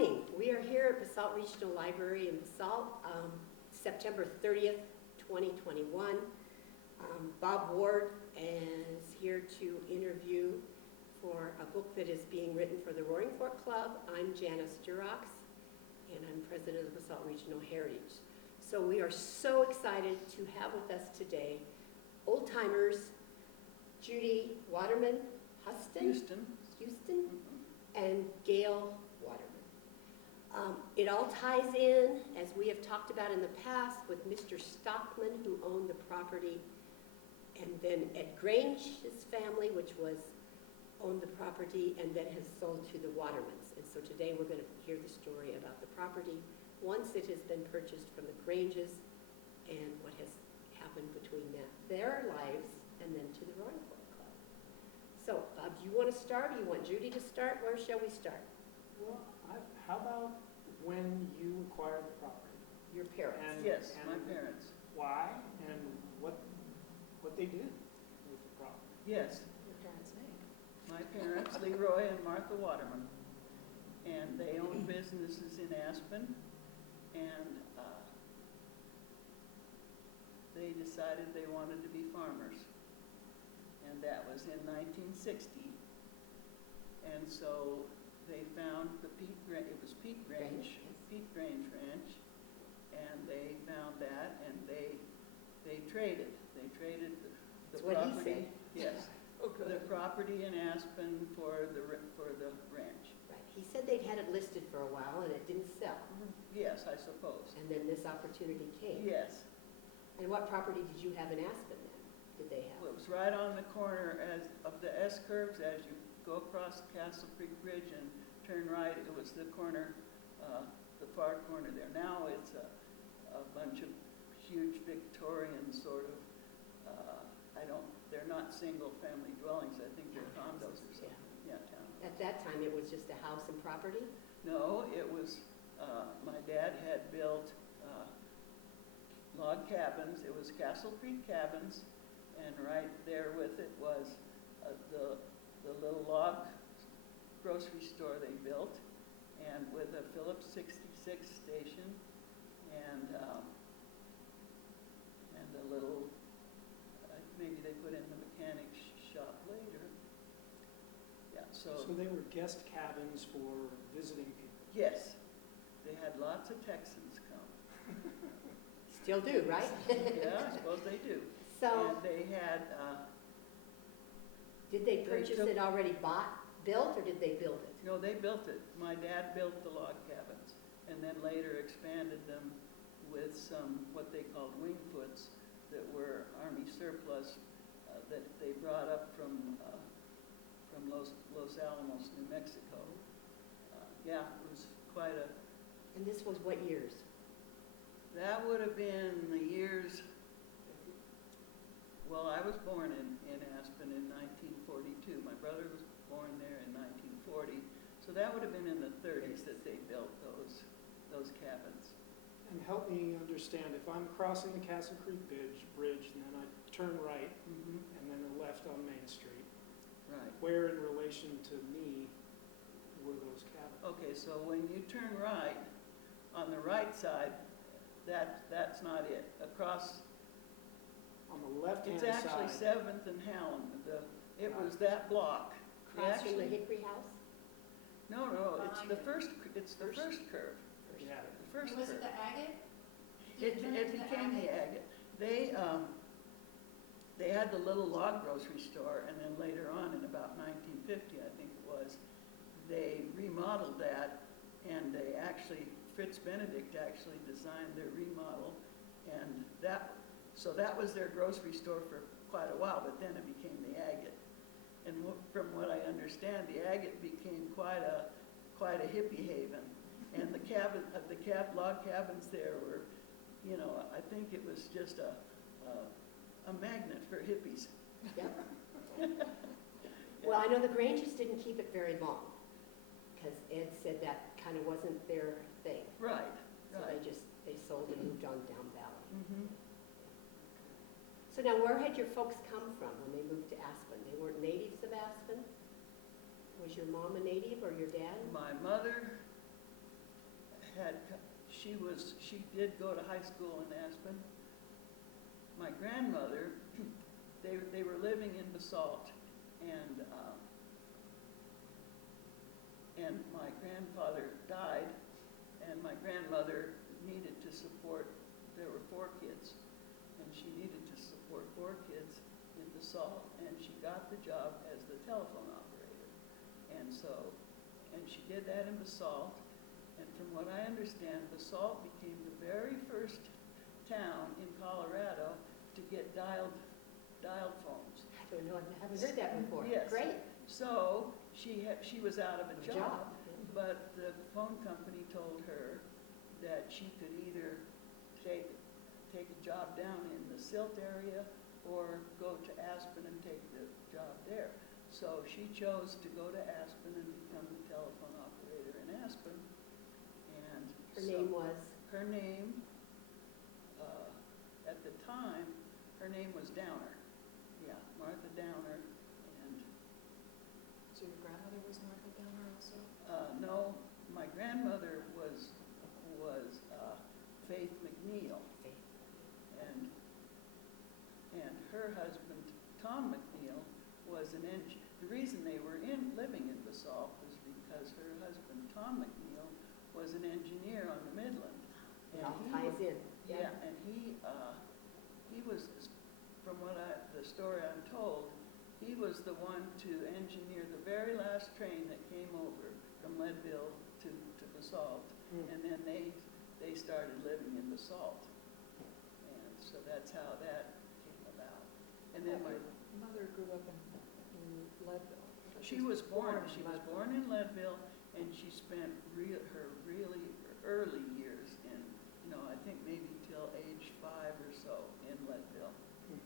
morning. We are here at Basalt Regional Library in Basalt, September 30th, 2021. Bob Ward is here to interview for a book that is being written for the Roaring Fork Club. I'm Janice Durox, and I'm president of Basalt Regional Heritage. So we are so excited to have with us today old-timers Judy Waterman Houston, and Gail Waterman. It all ties in, as we have talked about in the past, with Mr. Stockman, who owned the property, and then Ed Grange's family, which owned the property and then has sold to the Watermans. And so today we're going to hear the story about the property once it has been purchased from the Granges and what has happened between their lives and then to the Roaring Fork Club. So, Bob, do you want to start? Do you want Judy to start? Where shall we start? Well, how about when you acquired the property? Your parents. Yes, and my parents. Why and what they did with the property? Yes, Your parents' name. my parents, Leroy and Martha Waterman. And they owned businesses in Aspen. And they decided they wanted to be farmers. And that was in 1960. And so they found it was Pete Grange Ranch, and they found that, and they traded. They traded the That's what he property. said. Yes, the property in Aspen for the ranch. Right. He said they'd had it listed for a while and it didn't sell. Yes, I suppose. And then this opportunity came. Yes, And what property did you have in Aspen then? Did they have? well, it was right on the corner of the S curves as you go across Castle Creek Bridge and turn right. It was the corner, the far corner there. Now it's a bunch of huge Victorian sort of, they're not single-family dwellings. I think they're condos or something. Yeah, town. At that time, it was just a house and property? No, it was, my dad had built log cabins. It was Castle Creek cabins, and right there with it was the little log grocery store they built, and with a Phillips 66 station, and a little, maybe they put in the mechanic shop later. Yeah, So they were guest cabins for visiting people. yes, they had lots of Texans come. Still do, right? Yeah, I suppose they do. So, And they had, did they they purchase took- it already built, or did they build it? no, they built it. My dad built the log cabins and then later expanded them with some, what they called wingfoots, that were Army surplus that they brought up from Los Alamos, New Mexico. Yeah, it was quite a, And this was what years? that would have been the years, well, I was born in Aspen in 1942. My brother was born there in 1940. So that would have been in the 30s that they built those cabins. And help me understand, if I'm crossing the Castle Creek Bridge and then I turn right and then a left on Main Street, Right. where in relation to me were those cabins? Okay, so when you turn right, on the right side, that's not it. Across, On the left-hand it's side. actually 7th and Hallam. It was that block. They Across from the actually- Hickory House? No, it's the first curve. Yeah. The first Was it curve. the agate? It became the agate. They had the little log grocery store, and then later on, in about 1950, I think it was, they remodeled that, and Fritz Benedict actually designed their remodel, and so that was their grocery store for quite a while, but then it became the agate. And from what I understand, the agate became quite a hippie haven, and the log cabins there were, I think it was just a magnet for hippies. Yep. Well, I know the Granges didn't keep it very long, because Ed said that kind of wasn't their thing. Right, So right. they sold and moved on down valley. Mm-hmm. So now, where had your folks come from when they moved to Aspen? They weren't natives of Aspen? Was your mom a native or your dad? My mother she did go to high school in Aspen. My grandmother, they were living in Basalt, and my grandfather died, and my grandmother needed to support, there were 4 kids, and she needed to support 4 kids in Basalt, and she got the job as the telephone operator. And she did that in Basalt, and from what I understand, Basalt became the very first town in Colorado to get dialed phones. I don't know, I haven't heard that before. Yes. Great. So she was out of a Good job, but the phone company told her that she could either take a job down in the Silt area or go to Aspen and take the job there. So she chose to go to Aspen and become the telephone operator in Aspen. And Her name was? Her name, at the time, her name was Downer. Yeah, Martha Downer. And So your grandmother was Martha Downer also? no, my grandmother was Faith McNeil. And her husband, Tom McNeil, was an engineer. The reason they were living in Basalt was because her husband, Tom McNeil, was an engineer on the Midland. It all ties in. Yeah, and he was, from the story I'm told, he was the one to engineer the very last train that came over from Leadville to Basalt. And then they started living in Basalt. And so that's how that came about. And then my mother grew up in Leadville. She was born in Leadville, and she spent her really early years in, I think maybe till age 5 or so in Leadville. And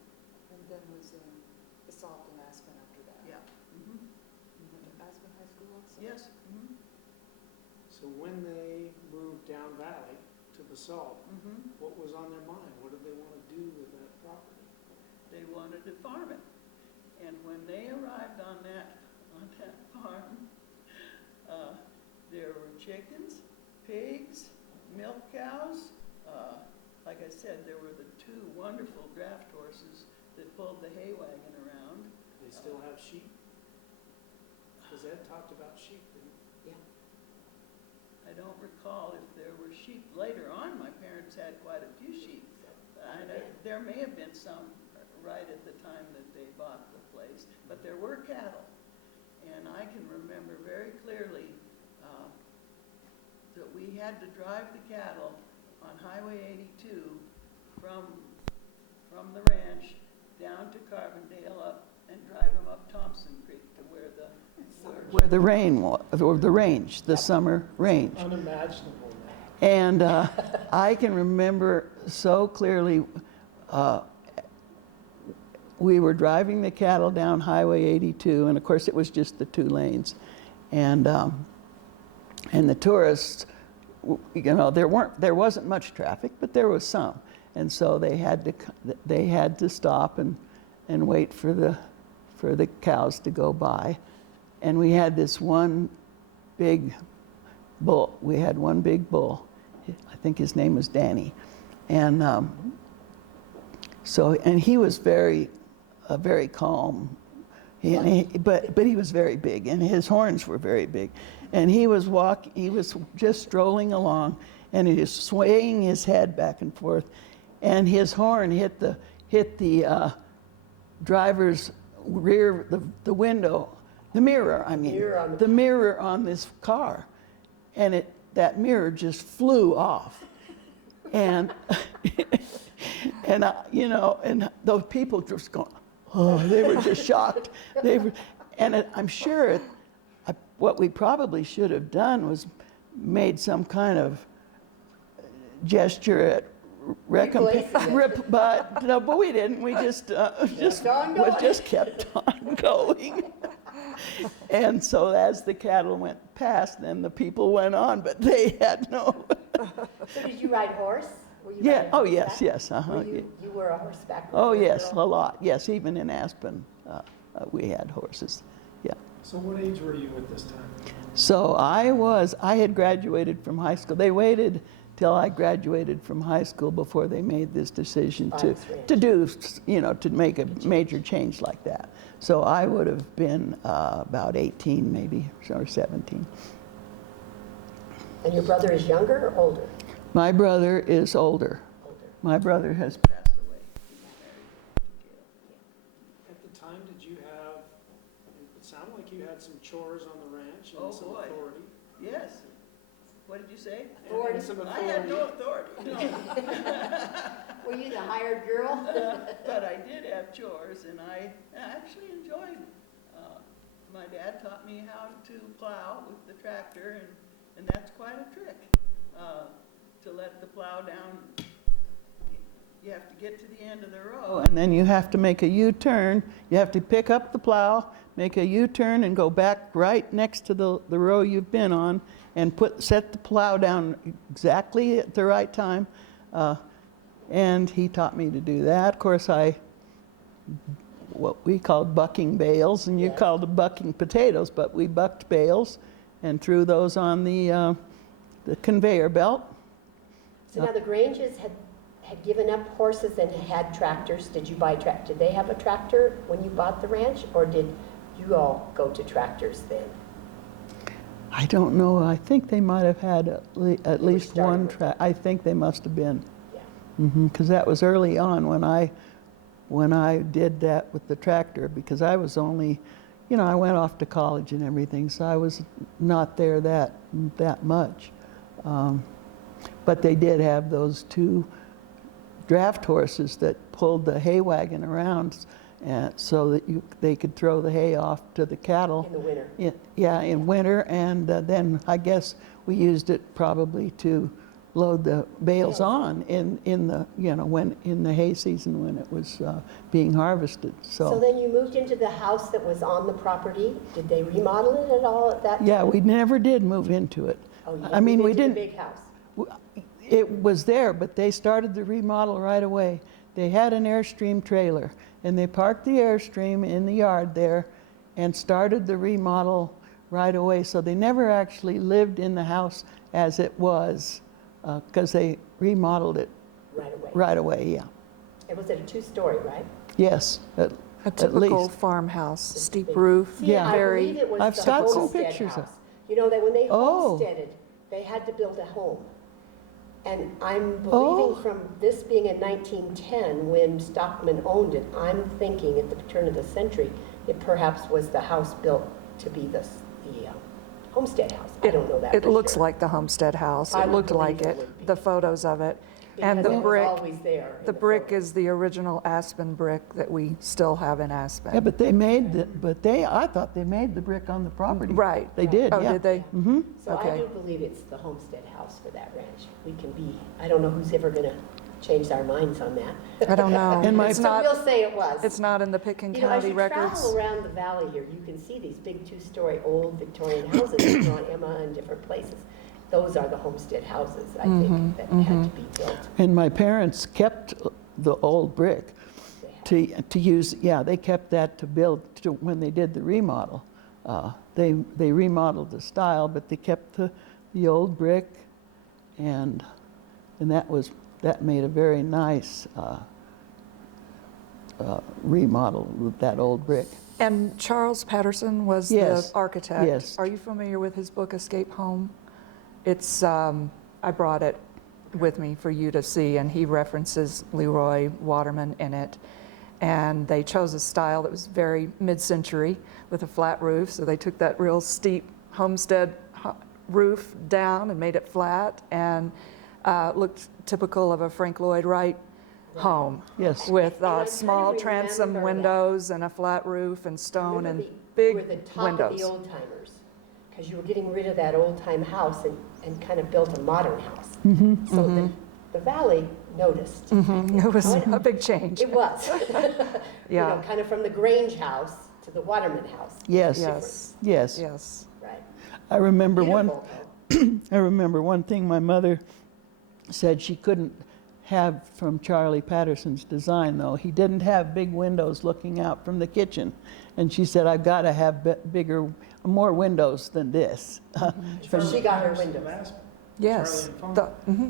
then was in Basalt and Aspen after that. Yeah. You went to Aspen High School also? Yes. So when they moved down valley to Basalt, what was on their mind? What did they want to do with that property? They wanted to farm it. And when they arrived on that farm, there were chickens, pigs, milk cows. Like I said, there were the 2 wonderful draft horses that pulled the hay wagon around. They still have sheep? Because Ed talked about sheep, didn't he? I don't recall if there were sheep. Later on, my parents had quite a few sheep. There may have been some right at the time that they bought the place, but there were cattle. And I can remember very clearly that we had to drive the cattle on Highway 82 from the ranch down to Carbondale up and drive them up Thompson Creek to where the rain was, or the range, the summer range. Unimaginable now. And I can remember so clearly, we were driving the cattle down Highway 82, and of course it was just the 2 lanes. And the tourists, there wasn't much traffic, but there was some. And so they had to stop and wait for the cows to go by. And we had this one big bull. We had one big bull. I think his name was Danny. And and he was very calm. But he was very big, and his horns were very big. And he was just strolling along, and he was swaying his head back and forth, and his horn hit the driver's rear, the window, the mirror on this car, and that mirror just flew off, and and those people just going, oh, they were just shocked. I'm sure what we probably should have done was made some kind of gesture at recompense, but we didn't. We just kept on going. And so as the cattle went past, then the people went on, but they had no. So did you ride horse? Yeah. Oh yes, yes. You were a horseback rider? Oh yes, a lot. Yes, even in Aspen, we had horses. Yeah. So what age were you at this time? So I had graduated from high school. They waited till I graduated from high school before they made this decision Buy to this ranch. do, to make a major change like that. So I would have been about 18 maybe, or 17. And your brother is younger or older? My brother is older. Older. My brother has passed away. At the time, did you have, it sounded like you had some chores on the ranch Oh, and some boy. authority. Yes. What did you say? Authority. And some I had no authority. authority, no. Were you the hired girl? But I did have chores, and I actually enjoyed. My dad taught me how to plow with the tractor, and that's quite a trick. To let the plow down, you have to get to the end of the row, and then you have to make a U-turn. You have to pick up the plow, make a U-turn, and go back right next to the row you've been on, and set the plow down exactly at the right time. And he taught me to do that. Of course, what we called bucking bales, and you Yes. called them bucking potatoes, but we bucked bales and threw those on the conveyor belt. So now the Granges had given up horses and had tractors. Did you buy did they have a tractor when you bought the ranch, or did you all go to tractors then? I don't know. I think they might have had at were least starting one with track. I think they must have been. Yeah. Because that was early on when I did that with the tractor, because I was only, I went off to college and everything, so I was not there that much. But they did have those two draft horses that pulled the hay wagon around, so that they could throw the hay off to the cattle. In the winter. In winter, and then I guess we used it probably to load the bales on in the hay season when it was being harvested. So then you moved into the house that was on the property. Did they remodel it at all at that time? Yeah, we never did move into it. Oh, you I mean, moved we into didn't. the big house. It was there, but they started the remodel right away. They had an Airstream trailer, and they parked the Airstream in the yard there and started the remodel right away. So they never actually lived in the house as it was, because they remodeled it Right away. right away, yeah. It was a two-story, right? Yes, A at typical least. farmhouse, steep roof, Yeah. I very, believe it was I've the got some homestead pictures of- house. You know, that when they Oh. homesteaded, they had to build a home. And I'm Oh. believing from this being in 1910, when Stockman owned it, I'm thinking at the turn of the century, it perhaps was the house built to be the homestead house. I don't know that it for looks sure. like the homestead house. I It would looked like believe it it, would be. the photos of it. And Because the it brick, was always there. in the brick photos. is the original Aspen brick that we still have in Aspen. Yeah, but I thought they made the brick on the property. Right. They did, Oh, yeah. did they? Mm-hmm. So I Okay. do believe it's the homestead house for that ranch. I don't know who's ever going to change our minds on that. I don't know. And my- It's So not, we'll say it was. it's not in the Pitkin You know, as County you records. travel around the valley here, you can see these big two-story old Victorian houses that are on Emma and different places. Those are the homestead houses, I think, that had to be built. And my parents kept the old brick They had- to use, they kept that to build, when they did the remodel. They remodeled the style, but they kept the old brick, and that made a very nice remodel with that old brick. And Charles Patterson was the Yes, architect. yes. Are you familiar with his book, Escape Home? It's, I brought it with me for you to see, and he references Leroy Waterman in it. And they chose a style that was very mid-century with a flat roof, so they took that real steep homestead roof down and made it flat, and looked typical of a Frank Lloyd Wright home. Yes. With And I kind small of transom remember that. windows and a flat roof and stone and Remember big you were the top of windows. the old timers, because you were getting rid of that old time house and kind of built a modern house. So the valley noticed. It was Oh, a big change. It was. You know, Yeah. kind of from the Grange house to the Waterman house. Yes, Yes, yes. yes. Right. I remember Beautiful, though. I remember one thing my mother said she couldn't have from Charlie Patterson's design, though. He didn't have big windows looking out from the kitchen. And she said, I've got to have bigger more windows than this. So she got her windows. From Aspen. Yes.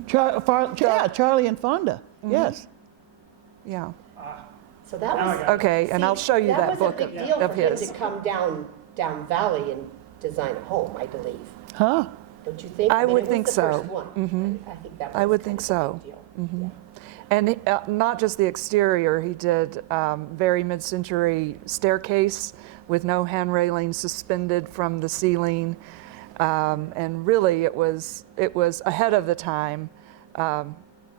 Charlie and Fonda. Yeah, Charlie and Fonda, yes. Yeah. So that Now I was. got it. Okay, and I'll show you that book was a big deal of for him his. to come down Valley and design a home, I believe. Huh? Don't you think? I mean, would it was think the so. first one. I think that was I would kind think of a so. big deal. Yeah. And not just the exterior, he did very mid-century staircase with no hand railing suspended from the ceiling. And really, it was ahead of the time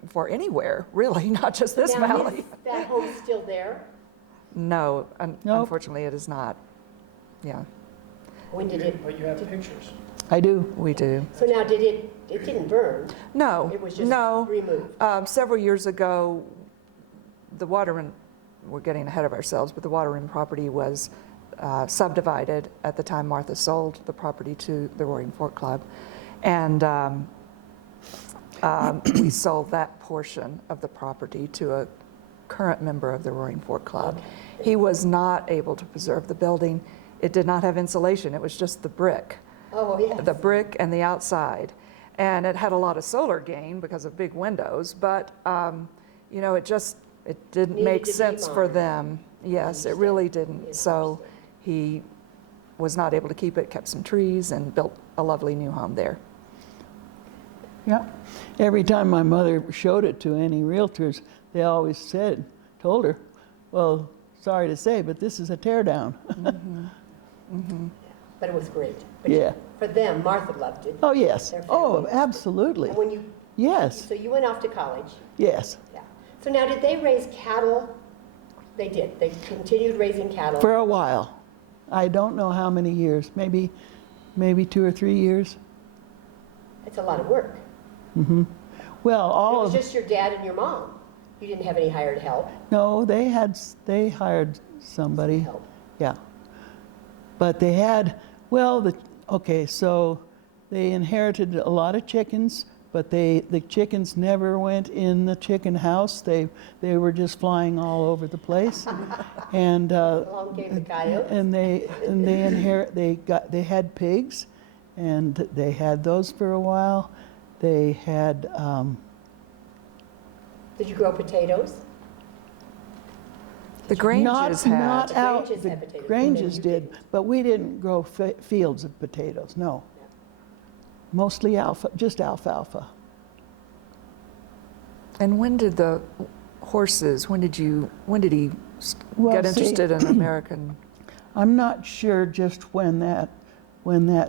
for anywhere, really, not just this Now, valley. is that home still there? No, Nope. unfortunately, it is not. Yeah, When did it, But you have pictures. I do. we do. so now it didn't burn, No, it was just no. removed? Several years ago, the Waterman, we're getting ahead of ourselves, but the Waterman property was subdivided at the time Martha sold the property to the Roaring Fork Club. And we sold that portion of the property to a current member of the Roaring Fork Club. He was not able to preserve the building. It did not have insulation, it was just the brick. Oh, yes. The brick and the outside. And it had a lot of solar gain because of big windows, but, you know, it didn't Needed make to be sense for modern. them. Yes, it really didn't. So he was not able to keep it, kept some trees, and built a lovely new home there. Yeah. Every time my mother showed it to any realtors, they always told her, well, sorry to say, but this is a tear down. But it was great. But Yeah. For them, Martha loved it. Oh, yes. Their Oh, family. absolutely. And when you, Yes, so you went off to college, yes. yeah. So now, did they raise cattle? They did, they continued raising cattle? For a while. I don't know how many years, maybe 2 or 3 years. It's a lot of work. Well, It all was of, just your dad and your mom. You didn't have any hired help? no, they hired somebody. Help. Yeah. But they had, well, okay, so they inherited a lot of chickens, but the chickens never went in the chicken house. They were just flying all over the place. And Along came the coyotes? and they had pigs, and they had those for a while. They had Did you grow potatoes? The Granges had. not The out. Granges The had potatoes, but Granges you did, didn't. but we didn't grow fields of potatoes. No, mostly just alfalfa. And when did the horses, when did he Well, get see, interested in American? I'm not sure just when that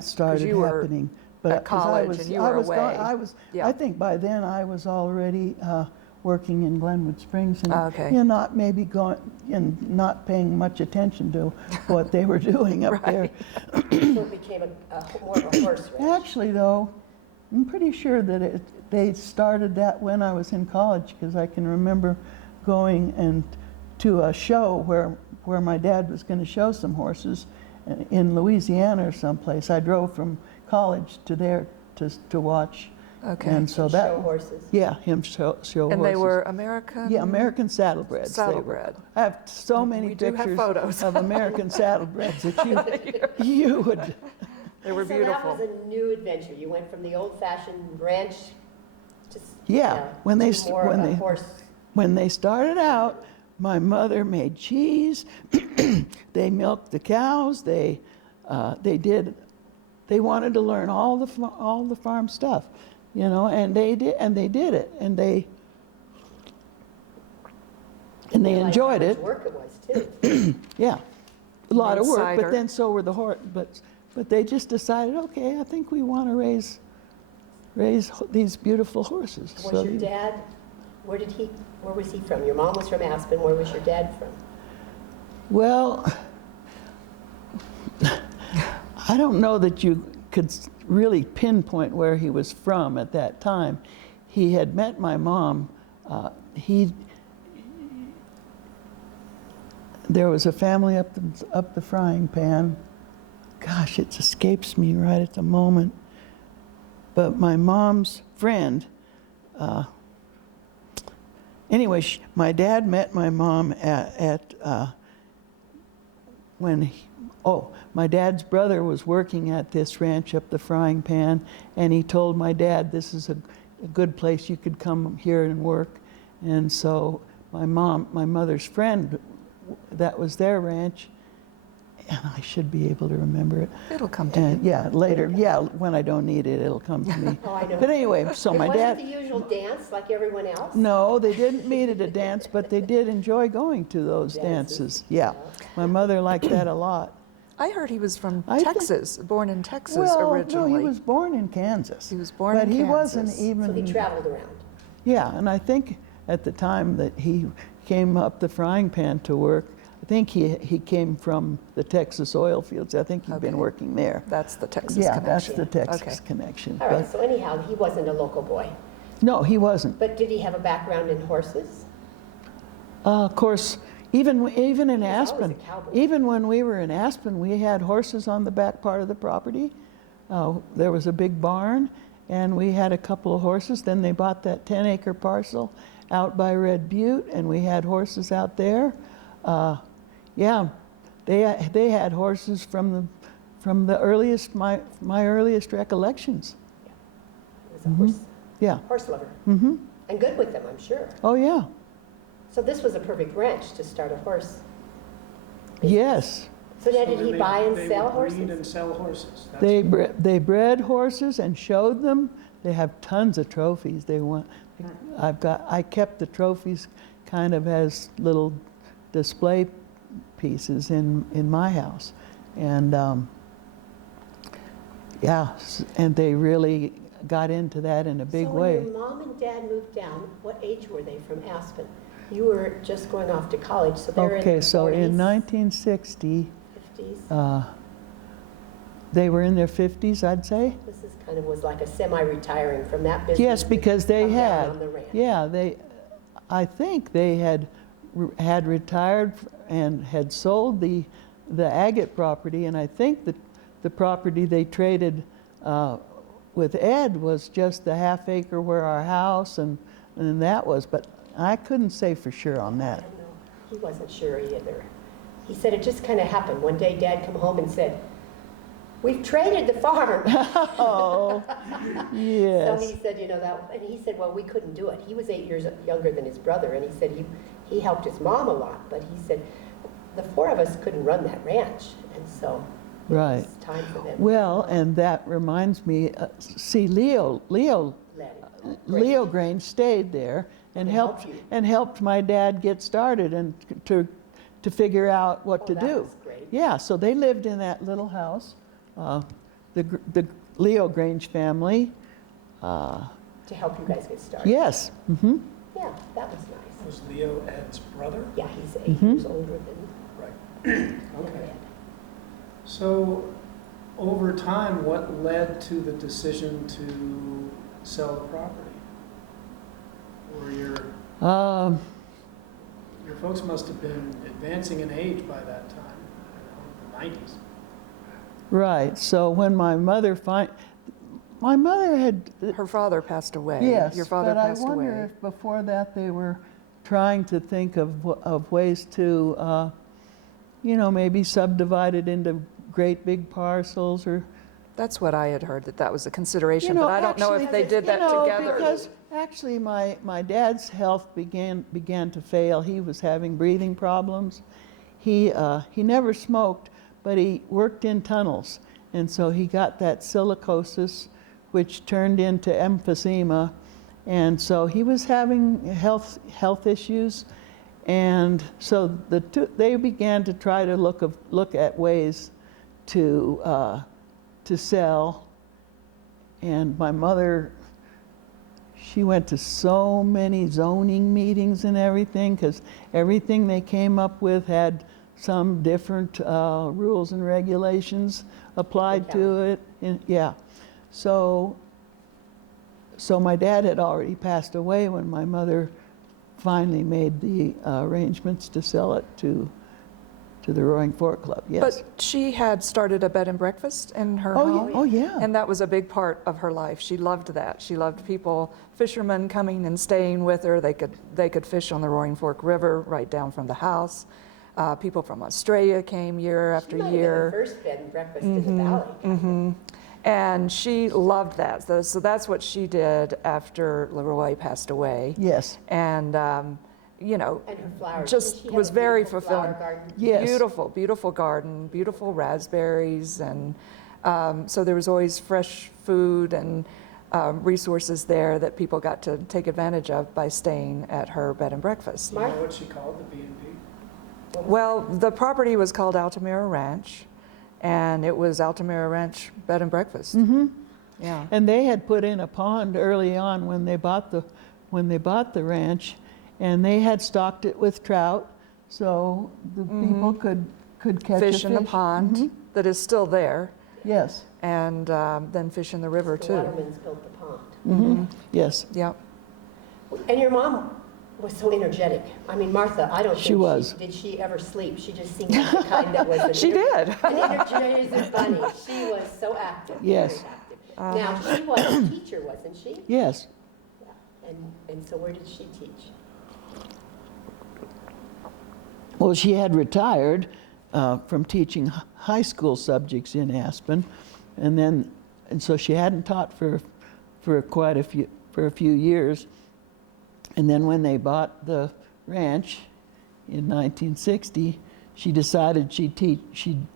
started you were happening. But at 'cause college and you were away. Yeah. I think by then I was already working in Glenwood Springs and Okay. you know, not maybe going and not paying much attention to what they were doing up there. So it became more of a horse ranch? Actually, though, I'm pretty sure that they started that when I was in college, because I can remember going to a show where my dad was going to show some horses in Louisiana or someplace. I drove from college to there to watch. Okay. And so Show that, horses? yeah, him show horses. And they were American? Yeah, American saddlebreds. they were. Saddlebred. I have so many We do have pictures photos. of American saddlebreds that you would. They were So beautiful. that was a new adventure. You went from the old-fashioned ranch to Yeah, when they to more of a horse. When they started out, my mother made cheese. They milked the cows. They wanted to learn all the farm stuff, you know, and they did it, and they Realized enjoyed how it. much work it was, too. Yeah, a lot of work, Cider. but then so were the horse. But they just decided, okay, I think we want to raise these beautiful horses. Was So your they- dad, where was he from? Your mom was from Aspen. Where was your dad from? Well, I don't know that you could really pinpoint where he was from at that time. He had met my mom. There was a family up the frying pan. Gosh, it escapes me right at the moment. But my mom's friend, anyway, my dad met my mom at my dad's brother was working at this ranch up the Frying Pan, and he told my dad, this is a good place, you could come here and work. And so my mother's friend, that was their ranch, and I should be able to remember it. It'll come to you. And yeah, later, yeah, when I don't need it, it'll come to me. Oh, I know. But anyway, so my It dad, wasn't the usual dance like everyone else? no, they didn't meet at a dance, but they did enjoy going to those dances. Yeah, my mother liked that a lot. I heard he was from I think- Texas, born in Texas Well, originally. no, he was born in Kansas. He was born in But he wasn't Kansas. even. So he traveled around. Yeah, and I think at the time that he came up the Frying Pan to work, I think he came from the Texas oil fields. I think he'd been Okay. working there. That's the Texas Yeah, connection. that's the Texas Okay. connection. All right, But so anyhow, he wasn't a local boy. no, he wasn't. But did he have a background in horses? Of course, even in was always Aspen, a cowboy. even when we were in Aspen, we had horses on the back part of the property. There was a big barn, and we had a couple of horses. Then they bought that 10-acre parcel out by Red Butte, and we had horses out there. Yeah, they had horses from the earliest my earliest recollections. He was a Yeah. horse lover. Mm-hmm. And good with them, I'm sure. Oh yeah. So this was a perfect ranch to start a horse. Yes. So now So did then he they- buy and they sell would horses? breed and sell horses. That's They what- they bred horses and showed them. They have tons of trophies. They want. I kept the trophies kind of as little display pieces in my house, and and they really got into that in a big So way. when your mom and dad moved down, what age were they from Aspen? You were just going off to college, so they were in Okay, their so in 40s, 1960, 50s. they were in their 50s, I'd say. This is kind of was like a semi-retiring from that business. Yes, to because they come down had, on the ranch. yeah, I think they had retired and had sold the agate property, and I think that the property they traded with Ed was just the half acre where our house and that was, but I couldn't say for sure on I that. don't know. He wasn't sure either. He said it just kind of happened. One day Dad come home and said, "We've traded the farm." Oh, So yes. he said, and he said, well, we couldn't do it. He was 8 years younger than his brother, and he said he helped his mom a lot, but he said, the four of us couldn't run that ranch, and so it Right. was time for them. Well, and that reminds me, see, Leo Grange stayed there and They helped helped you. my dad get started and to figure out what Oh, to that do. was great. Yeah, so they lived in that little house, the Leo Grange family. To help you guys get started. Yes. Mm-hmm. Yeah, that was nice. Was Leo Ed's brother? Yeah, he's 8 Mhm. years older than Okay. Ed. So, over time, what led to the decision to sell the property? Or your folks must have been advancing in age by that time, the 90s. Right. So when my mother had Her father passed away. yes, Your father but passed I wonder away. if before that they were trying to think of ways to, maybe subdivide it into great big parcels or. That's what I had heard, that was a consideration, but I don't know if actually, they did that together. Because actually my dad's health began to fail. He was having breathing problems. He never smoked, but he worked in tunnels. And so he got that silicosis, which turned into emphysema. And so he was having health issues. And so they began to try to look at ways to sell. And my mother, she went to so many zoning meetings and everything, because everything they came up with had some different rules and regulations applied to it. And, yeah. So my dad had already passed away when my mother finally made the arrangements to sell it to the Roaring Fork Club, yes. But she had started a bed and breakfast in her home. Oh, yeah. And that was a big part of her life. She loved that. She loved people, fishermen coming and staying with her. They could fish on the Roaring Fork River right down from the house. People from Australia came year after She might have been the year. first bed and breakfast in the valley. And she loved that. So that's what she did after Leroy passed away. Yes. And, you know, And her flowers. just Didn't she have was a very beautiful fulfilling. flower garden? Yes. Beautiful, beautiful garden, beautiful raspberries. And so there was always fresh food and resources there that people got to take advantage of by staying at her bed and breakfast. You know what she called the B&B? Well, the property was called Altamira Ranch, and it was Altamira Ranch Bed and Breakfast. Yeah. And they had put in a pond early on when they bought the ranch, and they had stocked it with trout, so the people could catch Fish a in the pond that is still there, Yes. and then fish in the river The too. Watermans built the pond. Yes. Yep. And your mom was so energetic. I mean, Martha, I don't She think was. did she ever sleep? She just seemed like the kind that was an She did. An energizing bunny. She was so active. Yes. Very active. Now, she was a teacher, wasn't she? Yes. Yeah. And so where did she teach? Well, she had retired from teaching high school subjects in Aspen, and so she hadn't taught for a few years. And then when they bought the ranch in 1960, she decided she'd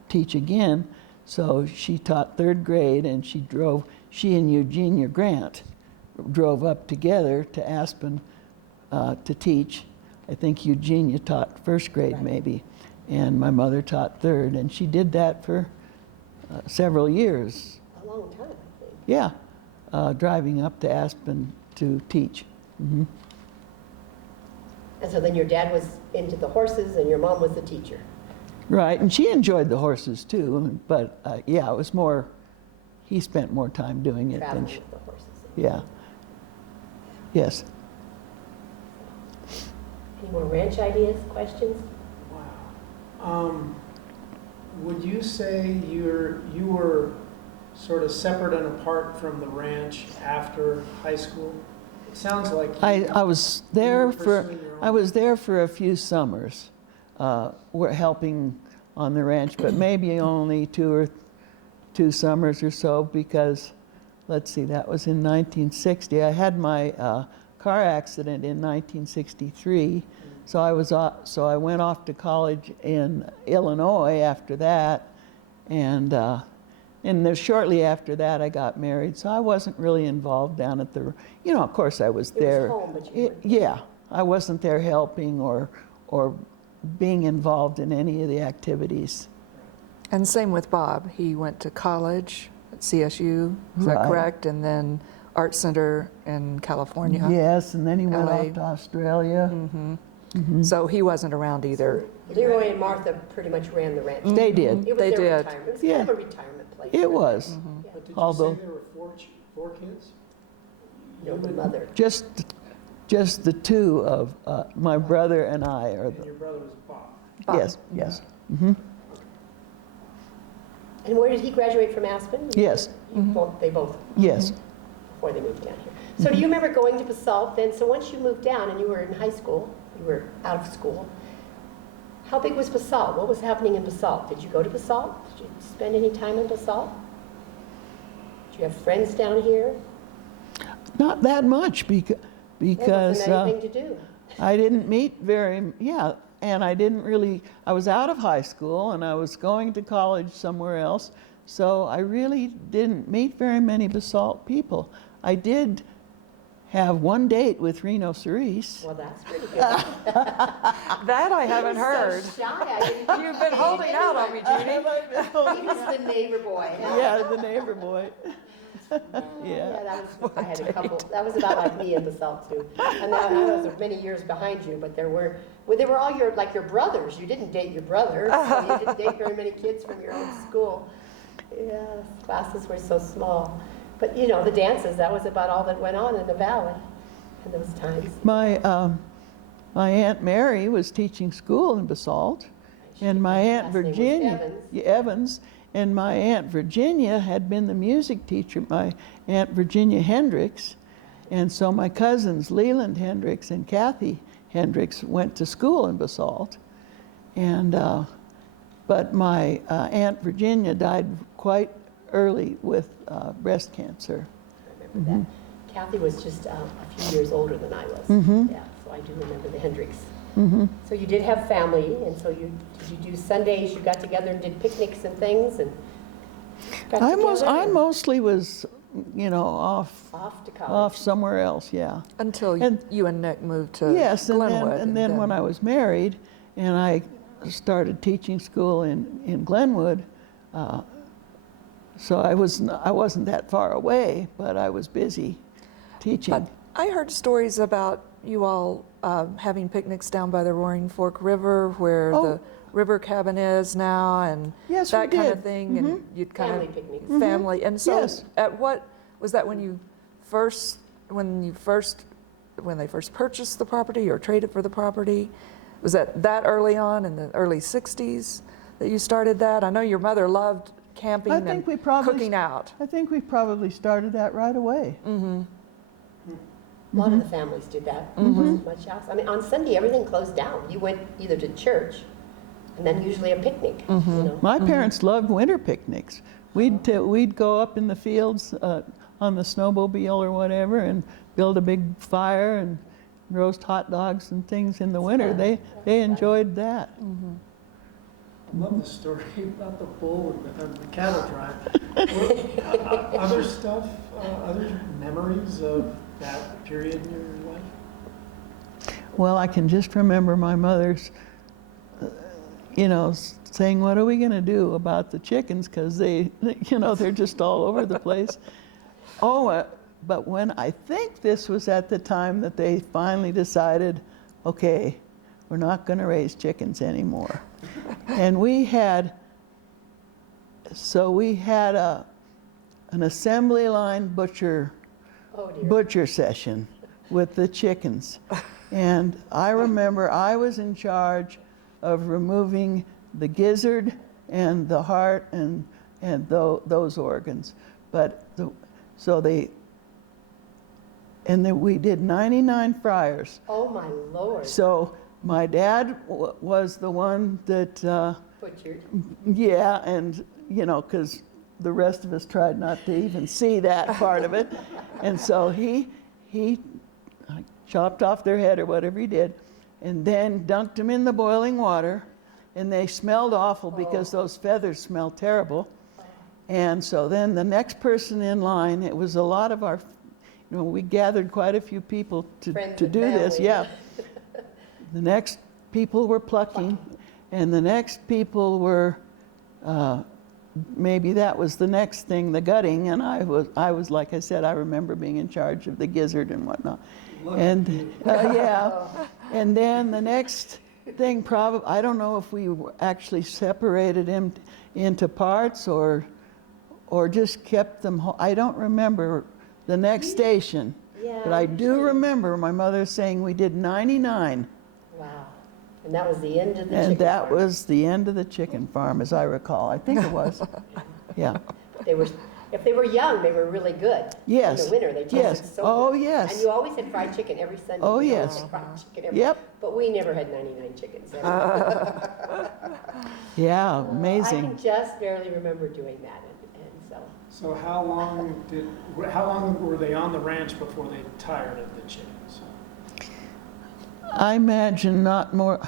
teach again. So she taught third grade, and she and Eugenia Grant drove up together to Aspen to teach. I think Eugenia taught first grade maybe, and my mother taught third, and she did that for several years. A long time, I think. Yeah, driving up to Aspen to teach. Mhm. And so then your dad was into the horses and your mom was the teacher. Right, and she enjoyed the horses too, but yeah, it was more, he spent more time doing it Traveling than she, with the horses. yeah. Yes. Any more ranch ideas, questions? Wow. Would you say you were sort of separate and apart from the ranch after high school? It sounds like I was there were for, pursuing your own- I was there for a few summers, we're helping on the ranch, but maybe only two summers or so, because, let's see, that was in 1960. I had my car accident in 1963, so I went off to college in Illinois after that, and then shortly after that I got married, so I wasn't really involved down at the, of course I was It was there. home, but you weren't. Yeah, I wasn't there helping or being involved in any of the activities. And same with Bob. He went to college at CSU, is that Right. correct? And then Art Center in California. Yes, and then he went LA. off to Australia. So he wasn't around either. Leroy and Martha pretty much ran the ranch. They did. It was They their did. retirement. It was Yeah. kind of a retirement place. It was. Yeah. But did Although- you say there were four kids? No, the mother. Just the two of my brother and I are And the, your brother was Bob. Bob. yes. And where did he graduate from Aspen? Yes. They both, Yes. before they moved down here. So do you remember going to Basalt then? So once you moved down and you were in high school, you were out of school, how big was Basalt? What was happening in Basalt? Did you go to Basalt? Did you spend any time in Basalt? Did you have friends down here? Not that much There because wasn't anything to do. I didn't meet and I was out of high school and I was going to college somewhere else, so I really didn't meet very many Basalt people. I did have one date with Reno Cerise. Well, that's pretty good. That I haven't heard. So shy. I didn't You've been holding out on me, Judy. He was the neighbor boy. Yeah, the neighbor boy. Yeah, that was, I had a couple, that was about like me in Basalt too. And I was many years behind you, but they were all your brothers. You didn't date your brothers, so you didn't date very many kids from your own school. Yeah, classes were so small. But the dances, that was about all that went on in the valley in those times. My Aunt Mary was teaching school in Basalt, and my Aunt Last name was Virginia, Evans. Yeah, Evans, and my Aunt Virginia had been the music teacher, my Aunt Virginia Hendricks, and so my cousins Leland Hendricks and Kathy Hendricks went to school in Basalt, And, but my Aunt Virginia died quite early with breast cancer. I remember that. Kathy was just a few years older than I was. Mhm. Yeah, so I do remember the Hendricks. Hmm. So you did have family, and so did you do Sundays, you got together and did picnics and things and got I together? mostly was, Off to college. off somewhere else, yeah. Until And- you and Nick moved to Yes, Glenwood. and then when I was married and I started teaching school in Glenwood, so I wasn't that far away, but I was busy teaching. But I heard stories about you all having picnics down by the Roaring Fork River where Oh. the river cabin is now and Yes, we that kind of did. thing. And you'd kind Family of picnics. family. And so Yes. at what, was that when they first purchased the property or traded for the property? Was that early on in the early 60s that you started that? I know your mother loved camping I think and we probably cooking out. I think we probably started that right away. A lot of the families did that. There wasn't much else. I mean, on Sunday, everything closed down. You went either to church and then usually a picnic, you know. My parents loved winter picnics. We'd go up in the fields on the snowmobile or whatever and build a big fire and roast hot dogs and things in the winter. fun. They That's enjoyed that. I love the story about the bull and the cattle drive. Other stuff, other memories of that period in your life? Well, I can just remember my mother's, saying, "What are we going to do about the chickens? Because they're just all over the place." But when I think this was at the time that they finally decided, okay, we're not going to raise chickens anymore. And we had an assembly line Oh, dear. butcher session with the chickens. And I remember I was in charge of removing the gizzard and the heart and those organs. And then we did 99 fryers. Oh, my Lord. So my dad was the one that, Butchered. yeah, and, because the rest of us tried not to even see that part of it. And so he chopped off their head or whatever he did, and then dunked them in the boiling water, and they smelled awful because those feathers smelled terrible. And so then the next person in line, it was a lot of our, we gathered quite a few people to Friends do and this, family. yeah. The next people were plucking, and the next people were, maybe that was the next thing, the gutting, and I was like I said, I remember being in charge of the gizzard and whatnot. And yeah, and then the next thing probably, I don't know if we actually separated him into parts or just kept them, I don't remember the next station. Yeah. But I do remember my mother saying we did 99. Wow. And that was the end of the And chicken that farm. was the end of the chicken farm, as I recall. I think it was. Yeah. If they were young, they were really good. Yes. In the winter, they tasted Yes. so Oh, good. yes. And you always had fried chicken every Sunday. Oh, You always yes. had fried chicken every. Yep. But we never had 99 chickens. Yeah, I amazing. can just barely remember doing that, and so. So how long were they on the ranch before they tired of the chickens? I imagine not more.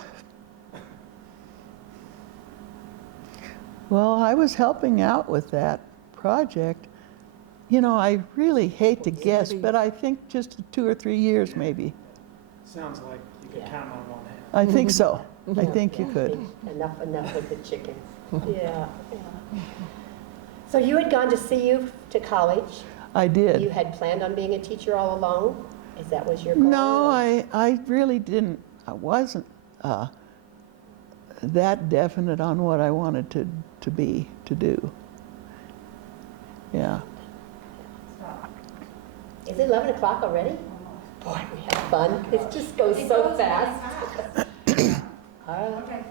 Well, I was helping out with that project. I really hate to guess, but I think just 2 or 3 years maybe. Sounds like you could Yeah. count on one hand. I think so. I think you Yeah, could. Enough with the chickens. Yeah. So you had gone to CU to college. I You did. had planned on being a teacher all along? Is that was your goal? No, or- I really didn't. I wasn't that definite on what I wanted to do. Yeah. Is it 11 o'clock already? Boy, we have fun. It just goes so fast. All right. Okay.